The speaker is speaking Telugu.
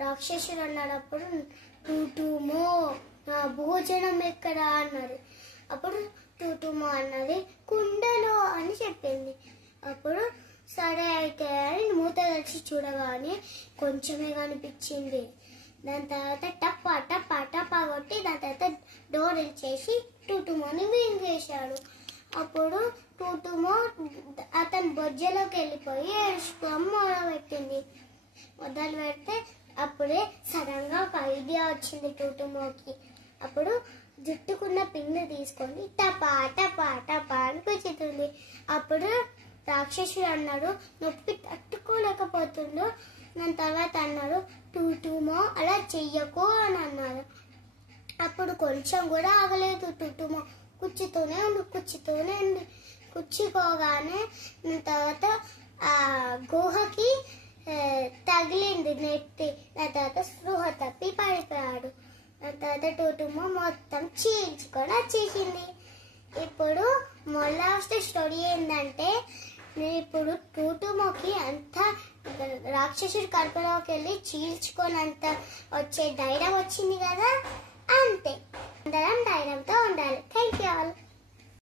రాక్షసుడు అన్నప్పుడు టూటుమో నా భోజనం ఎక్కడ అన్నది. అప్పుడు టూటుమో అన్నది కుండలో అని చెప్పింది. అప్పుడు సరే అయితే అని మూత తెరిచి చూడగానే కొంచెమే కనిపించింది. దాని తర్వాత టప్పా టప్పా టప్పా కొట్టి దాని తర్వాత డోర్ ఇచ్చేసి టూటుమోని మింగేశాడు. అప్పుడు టూటుమో అతని బొజ్జలోకి వెళ్ళిపోయి ఏడుచుకోవడం మొదలుపెట్టింది. మొదలు పెడితే అప్పుడే సడన్గా ఒక ఐడియా వచ్చింది టూటుమోకి. అప్పుడు జుట్టుకున్న పిన్ను తీసుకొని టపా టపా టపా అని కూర్చుంది. అప్పుడు రాక్షసుడు అన్నాడు నొప్పి తట్టుకోలేకపోతుండు. దాని తర్వాత అన్నాడు టూటుమో అలా చెయ్యకు అని అన్నాడు. అప్పుడు కొంచెం కూడా ఆగలేదు టూటుమో, కూర్చుతూనే ఉంది. కూర్చుకోగానే తర్వాత ఆ గుహకి తగిలింది నెత్తి. దాని తర్వాత స్పృహ తప్పి పడిపోయాడు. దాని తర్వాత టూటుమో మొత్తం చీల్చుకొని వచ్చేసింది. ఇప్పుడు లాస్ట్ స్టోరీ ఏంటంటే ఇప్పుడు టూటుమోకి అంత రాక్షసుడి కడుపులోకి వెళ్ళి చీల్చుకొని అంత వచ్చే ధైర్యం వచ్చింది కదా, అంతే. అందరం ధైర్యంతో ఉండాలి. Thank you all.